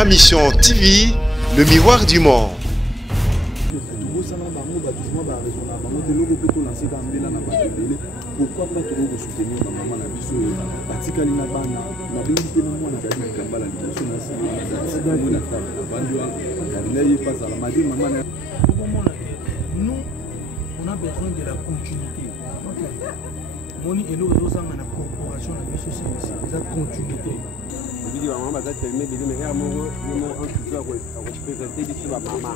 Ma Mission TV, le miroir du monde. Pourquoi pas toujours soutenir ma maman la biso batikali na bana na bingi pe na mwana zali kambala liboso na si na bandwa na ye passe la madi maman nous on a besoin de la continuité. Moni elo ezosanga na corporation na biso c'est la continuité. Video maman baza tellement bien mais ya mongo mo en tout cas à représenter biso ba maman.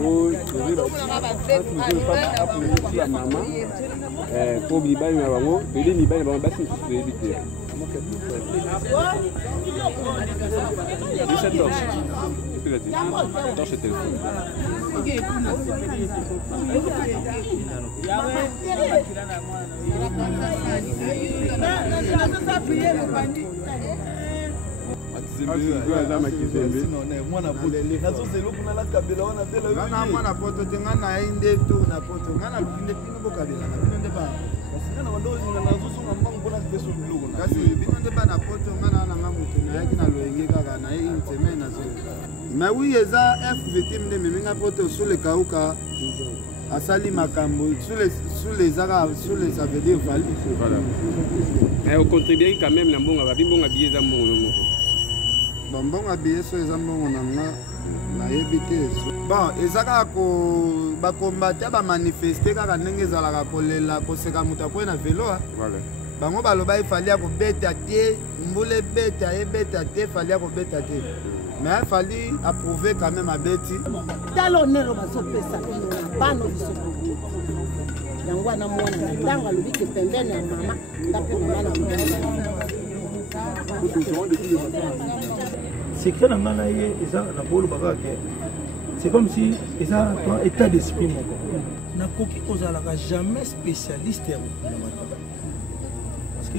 Oh, la maman pour libérer ma maman, bébé libérer ma maman basi sur éviter. Torche téléphone. Mais oui, il y a FVT de Méminga Poto sur le Kauka, à Sali Makambo, sur les Arabes, sur les AVD. Voilà. Mais on contribue quand même à bon habillé dans mon bon habillé sur les ambons, on a évité. Bon, et ça va combattre, va manifester, car on a kolela, koseka mutapo na vélo. Voilà. Bango baloba il fallait ko beta té, mbule beta et beta té, fallait ko beta té. Mais il fallait approuver quand même à Betty. Dans l'honneur, on va se faire ça. Pas nos bisous. Yangwana mwana ndanga lubiki pembeni ya mama ndapo mama secret na ngana ye eza na bolo bakake. C'est comme si eza toi état d'esprit moko. Na koki ozalaka jamais spécialiste ya parce que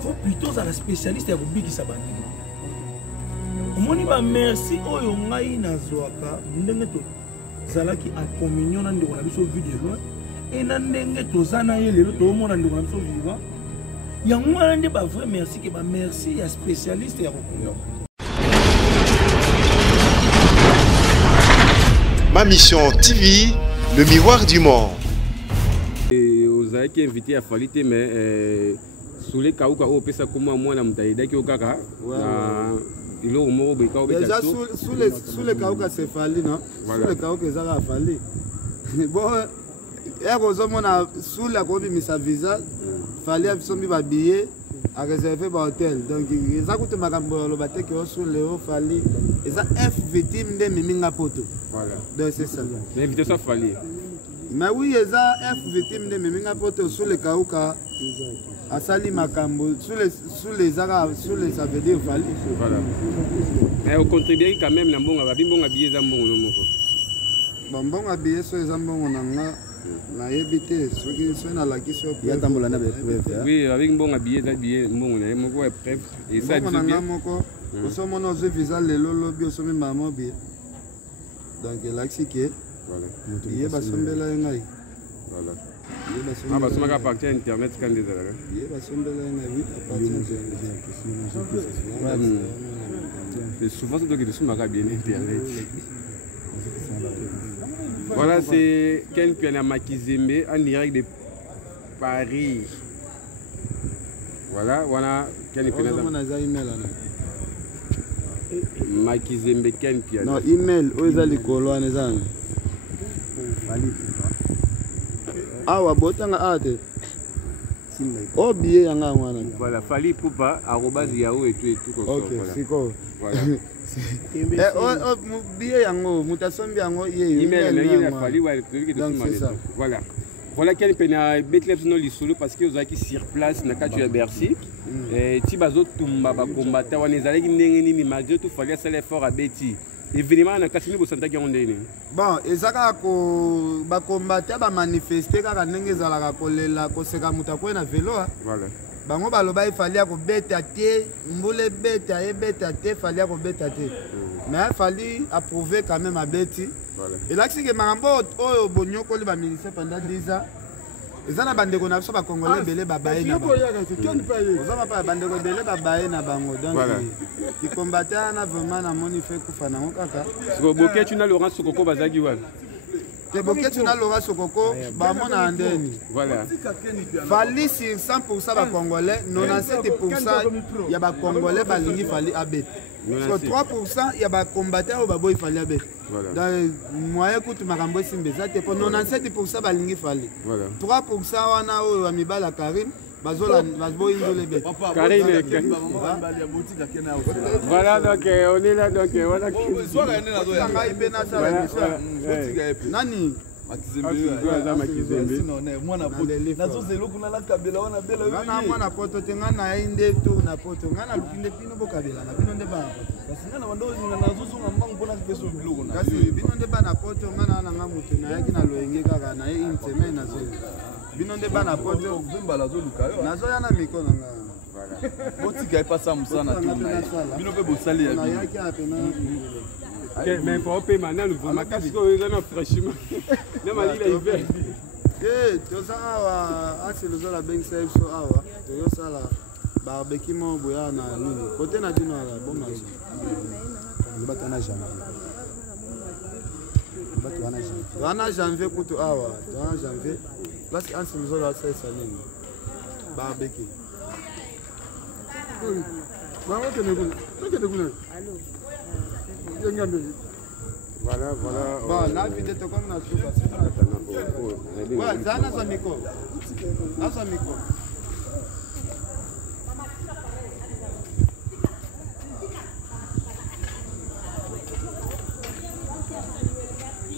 faut plutôt za la spécialiste ya bubiki sabani. Omoni ba merci oyo ngai nazwaka ndenge to zalaki en communion na ndeko na biso video et na ndenge to zana ye lelo to mona ndeko na biso vivant ya ngwana nde ba vrai merci ke ba merci ya spécialiste ya kokoyo. Ma Mission TV, le miroir du monde. Et aux qui invité à Falité mais sous les Kauka au pesa comment moi na mutaida ki okaka il au moro be ka déjà sous les Kauka c'est falli non sous les Kauka ezaka falli bon et rozomona sous la kobi misa visa falli absombi ba billet à réserver ba hôtel donc eza kutu makambo lo bateke o sous le falli eza FVT mde miminga poto voilà donc c'est ça l'invitation falli mais oui eza FVT mde miminga poto sous les Kauka à Sali Makambo, sous les Arabes, sous les AVD, voilà. Mais on contribue quand même à bon habillé dans mon bon habillé sur les ambons, on a évité ceux qui sont à la question. Oui, avec bon habillé, mon preuve. Et ça, on a nous sommes en visa, les lolo, bio, sommes maman, bien. Donc, il a expliqué. Voilà. Il y a pas sombre là, voilà. Ah bah ça appartient à internet quand des là. Mais souvent c'est donc que ça m'a bien internet. Voilà c'est Ken Piana Makizembe en direct de Paris. Voilà Ken Piana. Makizembe Ken Piana. Non email oza likolo anezana. Awa botanga ate o billet yanga mwana voilà fali poupa @yahoo et tout comme ça OK siko voilà billet yango mutasombi yango ye email na fali wa que voilà quel pena Bethlehem no lisolo parce que ozaki sur place na katu ya Bercy ti bazo tumba ba combattre wana ezalaki ndenge nini malgré tout fallait faire l'effort à Betty événement na kasini bo santaki on ndene bon ezaka ko ba combattre ba manifester kaka ndenge zalaka kolela koseka mutapo na vélo voilà bango baloba il fallait ko beta té mbule beta et beta té fallait ko beta té mais il fallait approuver quand même à Betty voilà et là c'est que marambo oyo bonyoko li ba ministère pendant 10 ans eza na bandeko na biso bakongolais ebele babaye na bango ozoma mpa bandeko ebele babaye na bango donc kikombate wana vraiment namoni fe kufa nango kaka Boketu na Laurent Sokoko bazalaki wapi? Boketu na Laurent Sokoko bamona ndeni Voilà. Fali sur 100% bakongolais 97% ya bakongolais balingi Fali abete so 3% ya bakombateur oyo baboyi Fali abete dans moyen kutu makambo esimba eza te po 97% balingi Fali 3% wana oyo ya mibala Karim bazoyi nzole bete Karim voilà donc on est là donc voilà ngai mpe nasala nani mwana poto te ngai naye nde tour na poto ngai naluki nde bino bokabela na bino nde bana kasi bino nde bana poto ngai naa nanga moto nayaki na loyenge kaka naye une semaine nazoya bino nde bana poto nazoya na miko na ngai botika epasa mosala bino mpe bosali ya nayaki apena mais pour payer maintenant le vraiment parce que ils ont fraîchement le mali là hiver toza awa asilozola bengisa biso awa toyosala barbeki mo boya na nini kote na dino ala bonga bato wana janvier kutu awa towana janvier place asilozola asalisa nini barbeki voilà bon la vidéo to comme na souba ouais zana za miko asa miko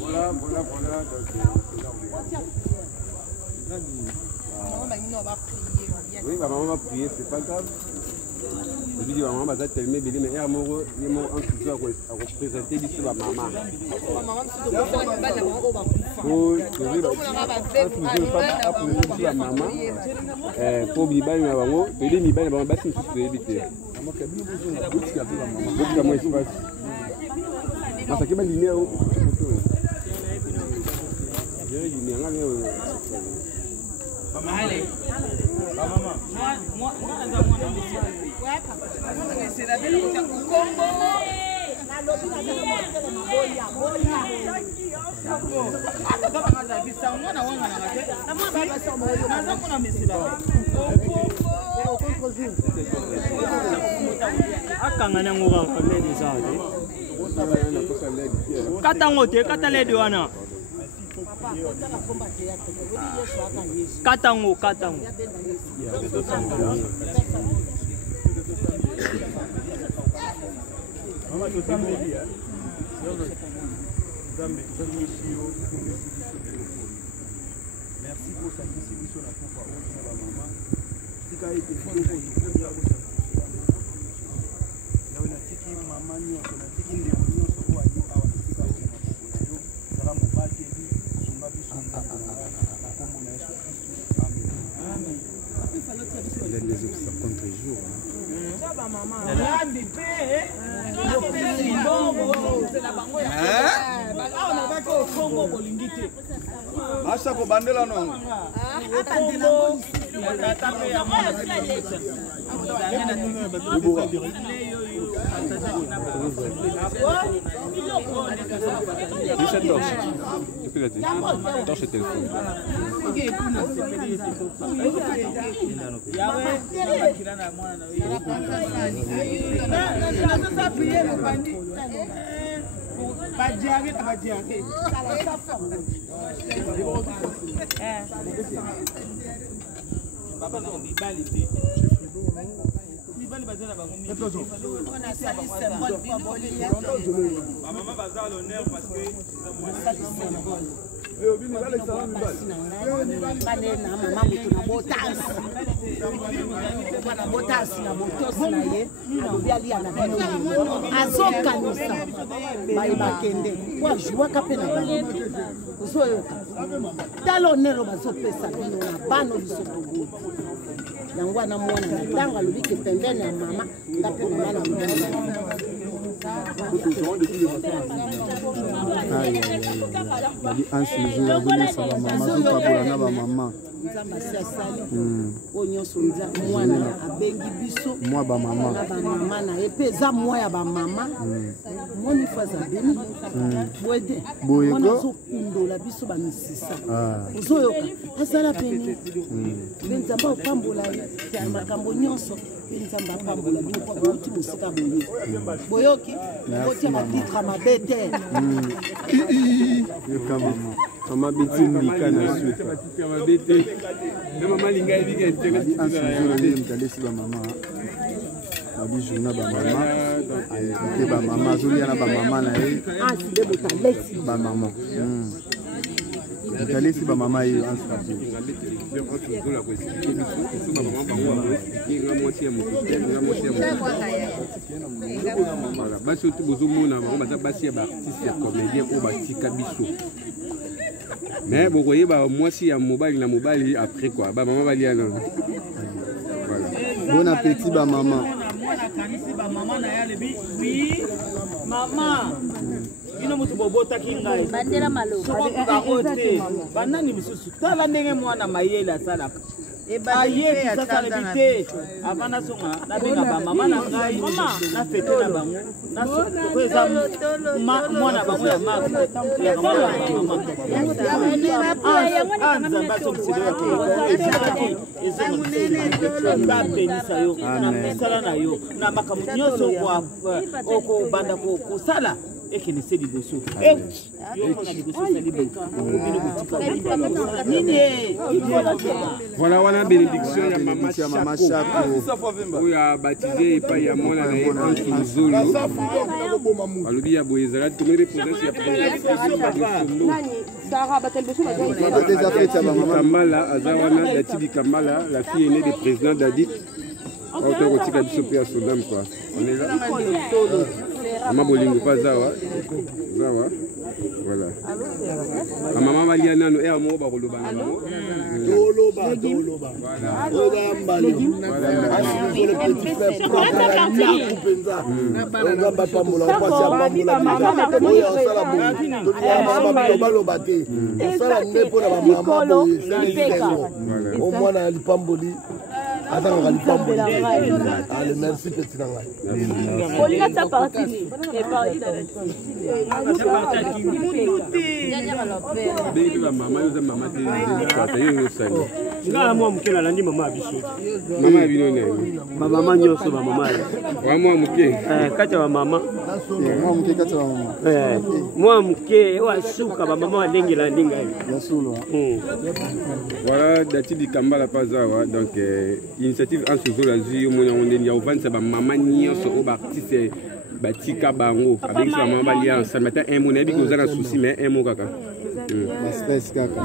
voilà oui maman va prier c'est pas grave je dis maman va tellement bien mais amoureux il m'a en tout cas à représenter d'ici ma maman oh je vais maman pour biba na bango pele mibale bango basi nsusu ebite moi espace masaki ba ligne au je ligne ngani allez maman moi c'est la belle Congo Katango. Merci pour sa distribution à la maman. Si tu as été les obstacles contre jour. Masha ko bandela no. Torche le téléphone. Yangwana mwana natanga lubiki pembeni ya mama ndape mama na bali ansi jour azolesa bamama azokabola na bamama nzambe asi asali oyo nyonso mwana abengi biso mwa bamama na bamama na ye mpe eza mwa ya bamama moni fo aza beni boye te mwana azokundola biso bamisisa ozoyoka azala pene mpe nzambe apambola ye makambo nyonso mpe nzambe apambola bino mpo bauti mosika boye boyoki otia batitre mabe te yoka mama Mama Betty Mbika na suite. Mama Betty. Mama Linga Linga Mtalesi ba mama. Babiju na ba mama. Aïe ba mama Zulia na ba mama na ye. Ah si de botalesi ba mama. Mtalesi ba mama ye ansati. Basi tubozomona baza basi ya ba artiste ya comédien ko batika biso. Mais vous voyez, moi si à mobile na mobile après quoi, bah maman va lire non. Voilà. Bon appétit ba maman. Oui, maman. Ino mutu bobota kingai. bandera malo Ba ote. Banani misusu. Tala ndenge mwana mayela sala. Aye sasa lebite. Avana songa na benga ba mama na ngai. Mama na fete na bango. Na sokweza mwana bango ya mama. Ya mama. Na makambo nyonso oko banda kosala ekenise liboso Voilà, wana bénédiction ya mama Chako. Où a baptisé pas ya mwana na yeba Nzulu. Alobi ya boyezala tout le reposé ya président. Sarah batel boso Déjà fait ba mama. Kamala Azawana Dati Kamala, la fille aînée du président Dadi. On est là. Maman Bolingo pas Zawa. Zawa. Voilà. Maman Maliana no er mo ba koloba na mo. Toloba. Oba mbali. Le petit frère prend la kupenza. Ngamba pambola pasi pambola. Oya osala bo. Toloba baloba te. Osala nepo na mama boye. Au moins na lipamboli. Attends, allez, merci petit nangai. Polina ta partie et partie ngala mwa mukela landi mama biso Mama binone. ba mama nyonso ba mama Wa mwa muke. kati ba mama Mwa mke kati ba mama. mwa muke wa suka ba mama ndenge la ndinga Yasulo. Voilà, Dati di Kambala Pazawa. Donc, initiative en sous la vie, on est en train de faire maman nyonso au artiste batika bango. Avec sa maman balia ensemble. Maintenant, un mot n'est pas que vous avez un souci, mais un mot kaka. Espèce kaka.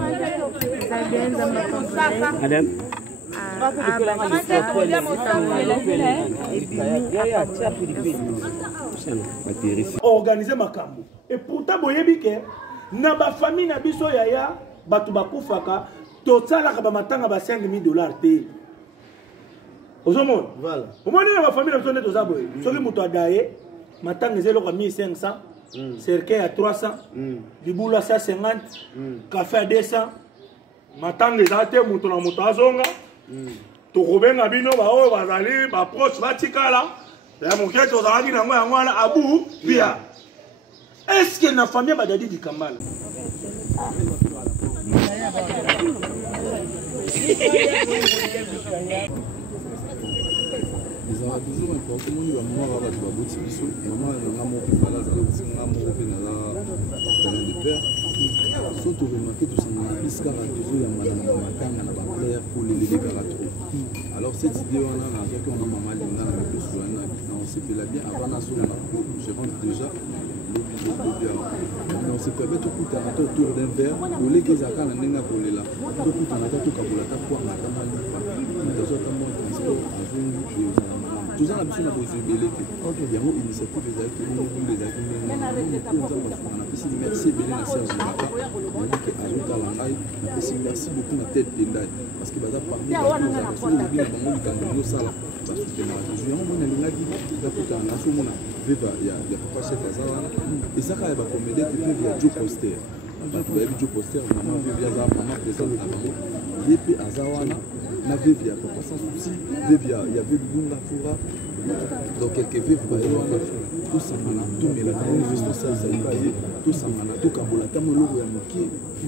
Madame organiser makambo et pourtant boyebi ke na ba famille na biso yaya batu bakufaka totalaka ba matanga ba $5,000 te ozomona Voilà. omoni na ba famille na biso nde toza boye soki moto adaye matanga ezelo ka 1500 cercueil à 300 libulu à 150 café à 200 matanga eza te moto na moto azonga tokobenga bino baoyo bazali baproche batikala ya moke tozalaki nango yango wana abu pia eske na famille badadi dikambala Ils ont toujours un porte monde va moi va ba boti biso maman nga mo fala za nga mo pe na la de père so to remarquer tout ça na iska ra toujours ya mwana matanga na ba player pour les libéra trop. Alors cette idée on a avec on a maman linga na plus soana on sait que la bien avant na so na je rentre déjà on se permet tout coup autour d'un verre pour les gars kana ninga pour les là tout coup na tout kabula ta kwa na kama ni dans autre monde transport tout ça la mission na possibilité il y a une initiative des merci bien la Serge Maka on dit que ajuta la ngai merci beaucoup na tête d'Endai parce que baza parmi les personnes qui bien dans le camp sala ba soutenir la journée on est là qui va tout en asso mona viva ya papa chef azala et ça ka ba comédie qui fait via Joe Coster bato bayebi jo poster mama vevi aza mama présente na bango ye mpe aza wana na vevi ya papa sans souci vevi ya vevi bunga fura donc quelques vevi baye wana tosangana tomelaka nyonso tosalisa liba ye tosangana tokambola ntango eloko ya moke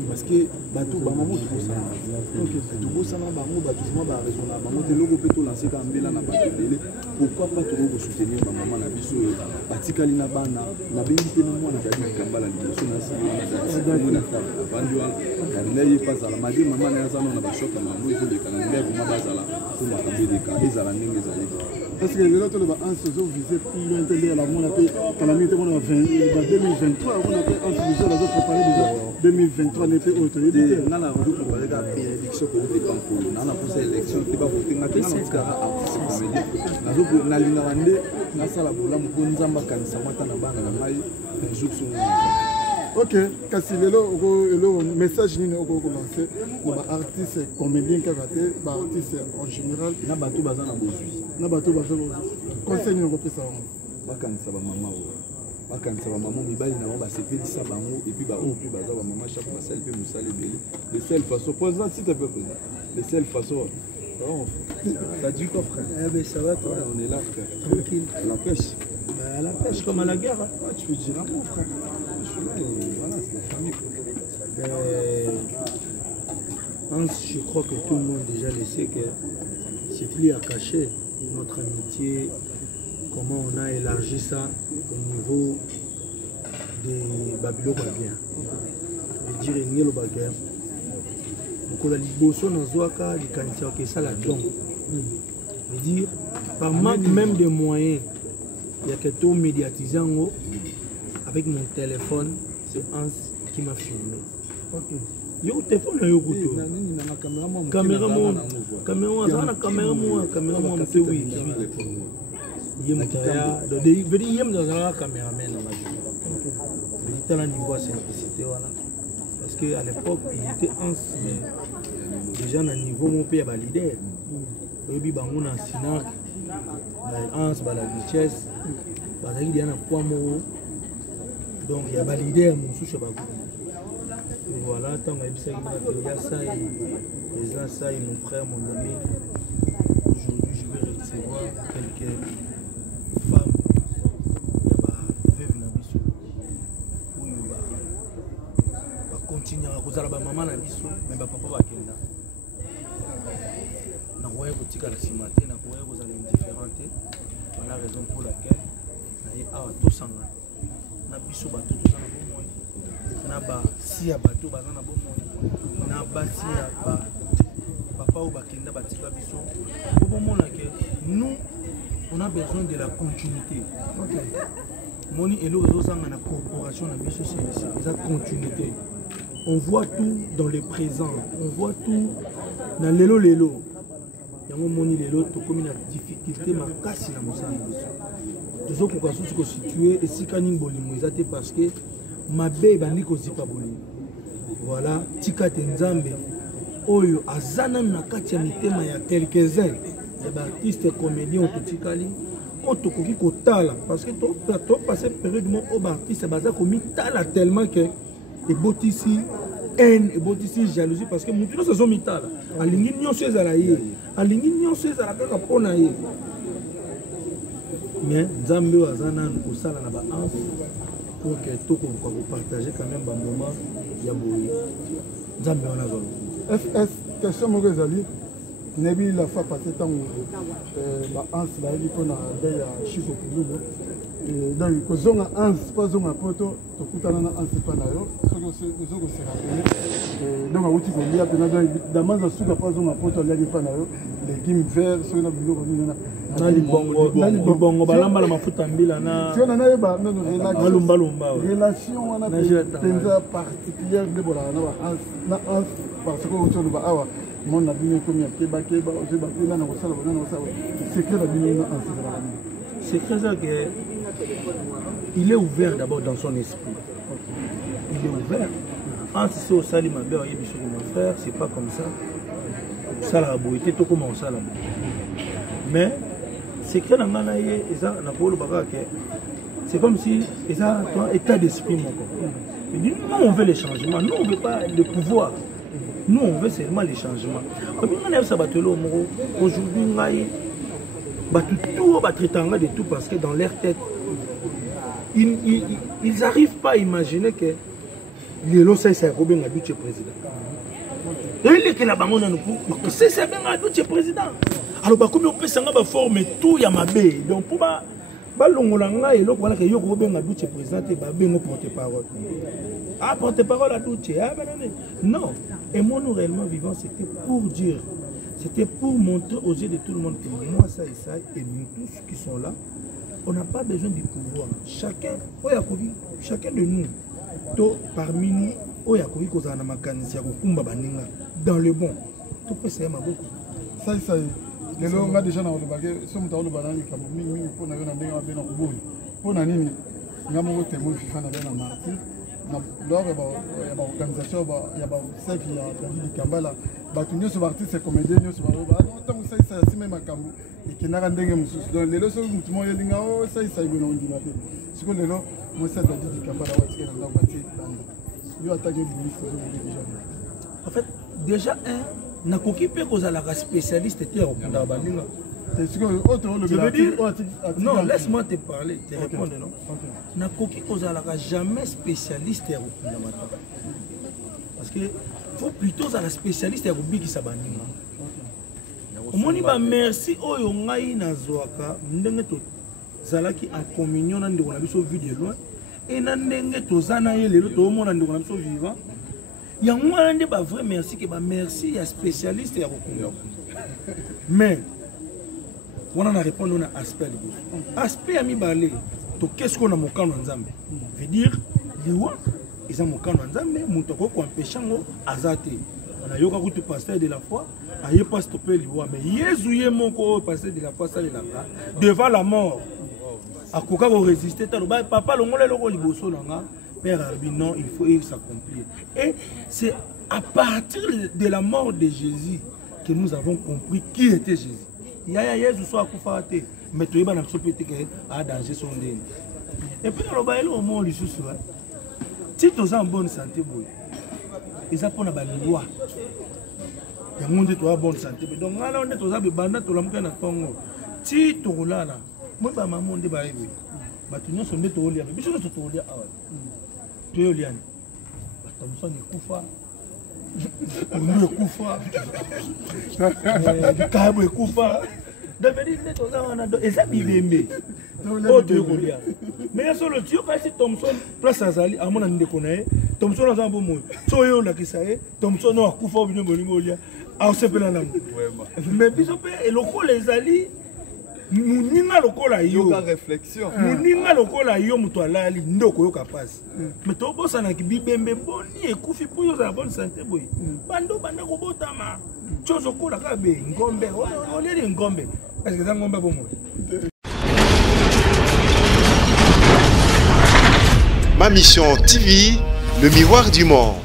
parce que bato bamamo tobosana bango bato vraimen baraisonna bango te eloko mpe tolanseka mbela na bato ebele pourquoi pas tokoki kosoutenir bamama na biso oyo batikali na bana nabengi mpe na mwana zali likambala liboso avandi wana nalingai ye mpe azala madi mama na ye aza nao na bashoka bango ezoleka na lingai vraimen bazala po makambo eleka ezala ndenge ezali parce que lelo toloba anse ozovise plus loin te ndela mona mpe kalami te mona ba 2023 mona mpe anse déjà azoprépare déjà 2023 ne mpe oyo toyebi te nga na ozoprépare ka bénédiction koyote kankolo nga na posa élection te bavote nga te nga natikaka artiste comédie nalingaka nde nasala bolamu mpo nzambe akanisa mwata na bana na ngai jour so ok kasi lelo message nini okolancer na baartiste comédien kaka te baartiste en général na bato baza na bozwi na bato baza conseil nini okopesa bango bakanisa bamama oyo bakanisa bamama mibali na bango basepelisa bango epuis baoyo mpe baza bamama chaque basali mpe mosala ebele de seule façon président s'il te plaît président de seule façon ça dit quoi frère ça va toi on est là frère tranquille à la pêche à la pêche comme à la guerre ouais, tu peux dire un mot frère je suis là voilà c'est la famille Hans, je crois que tout le monde déjà le sait que c'est plus à cacher notre amitié, comment on a élargi ça au niveau des Babylones. Je veux dire, il y a le bagage. Donc, la liboso dans Zouaka, il y a ça la donne. Je veux dire, par manque même de moyens, il y a quelque chose médiatisé en haut. Avec mon téléphone, c'est Hans qui m'a filmé. Okay. Yo téléphone yo kuto caméraman c'est oui yem taya de veut yem dans la caméraman là je dis là niveau simplicité voilà parce que à l'époque il était déjà à niveau mon père ba leader obi bango na sinak Hans ba la vitesse ba il y a na quoi mo donc il y a ba leader mon sous ba voilà, tant que il y a ça, et mon frère, mon ami. Aujourd'hui, je vais recevoir quelques femmes. Il y a continuer à causer la maman na biso, mais papa va kenda. Na roya kotika la simate, na roya vous allez indifférente. Voilà la raison pour laquelle na y a tout sanga. Na biso bato tout sanga. Naba si ya bato baza na bomoi naba si ya papa ou bakenda batika biso bomona que nous on a besoin de la continuité. Moni elo ezosanga na corporation na biso c'est la continuité. On voit tout dans le présent, on voit tout dans lelo yango moni lelo to komi na difficulté makasi na mosala biso tozo koka susu ko situer esika nini bolimo ezate parce que mabe bandi kozipa boli voilà tika tenzambe oyo azana na kati ya mitema ya quelques-uns ya baartiste comédien ototikali otokoki kotala parce que to passer période mo o baartiste baza komitala tellement que ebotisi haine ebotisi jalousie parce que mutu nyonso azomitala alingi nyonso ezala ye alingi nyonso ezala kaka mpona ye mais nzambe oyo aza nanu kosala na baanse pour que tout le monde partage quand même un moment il y a beaucoup FS question moi Zali nebi la fois passé temps ba ans ba li pona ya Chico Kulubo donc ko zonga ans pas zonga poto to kutana na ans pa na yo soko se rappeler donc awuti ko lia pena dans manza suka pas zonga poto lia pa na yo les kim vert sur na biloko ni na libongo balamba la mafuta mbila na si on a ba non relation wana penza particulière de bola na ans parce que on ba awa mon a bien comme keba aussi ba pena na kosala na kosala secret la bien na ans c'est très ça que il est ouvert d'abord dans son esprit. Il est ouvert. Ans c'est au sali ma belle et biso mon frère, c'est pas comme ça. Ça la beauté tout comment ça la mais c'est que c'est comme si c'est un état d'esprit mon Il dit, nous, on veut les changements. Nous, on ne veut pas le pouvoir. Nous, on veut seulement les changements. Aujourd'hui, tout va traiter de tout parce que dans leur tête, ils n'arrivent pas à imaginer que les lois, c'est un Robin Adouche président. Et que la banque c'est un Adouche président. Alors, comme on peut s'en former tout, il y a ma baie. Donc, pour Balongolanga et l'autre, voilà que Yoko Robin Adouche président, et Babin porte-parole. Ah, porte-parole Adouche. Ah, non. Et moi, nous réellement vivants, c'était pour dire, c'était pour montrer aux yeux de tout le monde que moi, ça et ça, et nous tous qui sont là, on n'a pas besoin du pouvoir. Chacun de nous, parmi nous, dans le bon, tout peut se beaucoup. Ça y est, les gens ont déjà dans le bagage, si on a le banane, pour nous donner un peu de bon. Pour nous, nous avons témoin FIFA dans la martyr. Lors de l'organisation, il y a celle qui a David Kambala. Nous sommes artistes comédiens, nous sommes artistes. C'est même un cambo. Et qui n'a rien de plus. Donc, les leçons, tout le monde dit que ça, ça, ils vont dire. Ce que les gens, moi, c'est David Kambala, qui est dans la partie. Ils ont attaqué le ministre. En fait, déjà, n'a qu'aucun peu cause à la spécialiste était au Kundabandinga. Je veux dire, non, laisse-moi te parler, te répondre, non. N'a qu'aucun cause à la jamais spécialiste au Kundabandinga. Parce que faut plutôt à la spécialiste au Biki Sabandinga. Au moins, merci au Yongai Nazoaka, Ndengeto Zalaki en communion, on a vu de loin, et Ndengeto Zanaye, les autres, on a vu vivant. Il y a un vrai merci, merci, il y a spécialiste et mais, on a répondu à aspect. Aspect à mi balé, qu'est-ce qu'on a mon camp en Zambie? Veut dire, l'Iwa, ils ont mon camp en Zambie, mon toko qu'on pêche en azate. On a yoga tout pasteur de la foi, a yé pas stopper l'Iwa, mais yézouye mon ko pasteur de la foi, ça les là, devant la mort. A koka ko résister, papa le ngole le liboso nanga. Père Arbi, non, il faut s'accomplir. Et c'est à partir de la mort de Jésus que nous avons compris qui était Jésus. Il y a Jésus soit Koufate, mais tu es dans le danger son dé. Et puis, le bail au monde, il si tu es en bonne santé, ils ont la loi. Il y a un monde qui est en bonne santé. Donc, on est tous les bandits, tout le monde est en Congo. Si tu es là, moi, je maman de bail. Tu n'as pas de temps, tu n'as pas de temps. Tu es liane. Thompson est Koufa. On est Koufa. Du Cabo est Koufa. Et ça, il est aimé. Mais il y a solo Dieu, parce que Thompson, place à Zali, à mon ami de connaître, Thompson a un bon mot. Soyo la qui s'est, Thompson a Koufa au milieu de l'Imolia. Ah, c'est pas la même. Mais Bisopé, et le coup, les Ali. Muninga lokola yo ka réflexion muninga lokola yo muto alali ndoko yo kapasi mais to bosa na kibibembe boni ekufi po yo za bonne santé boy bando banda ko botama chozo kola ka be ngombe oleli ngombe parce que za ngombe bomo. Ma mission TV, le miroir du monde.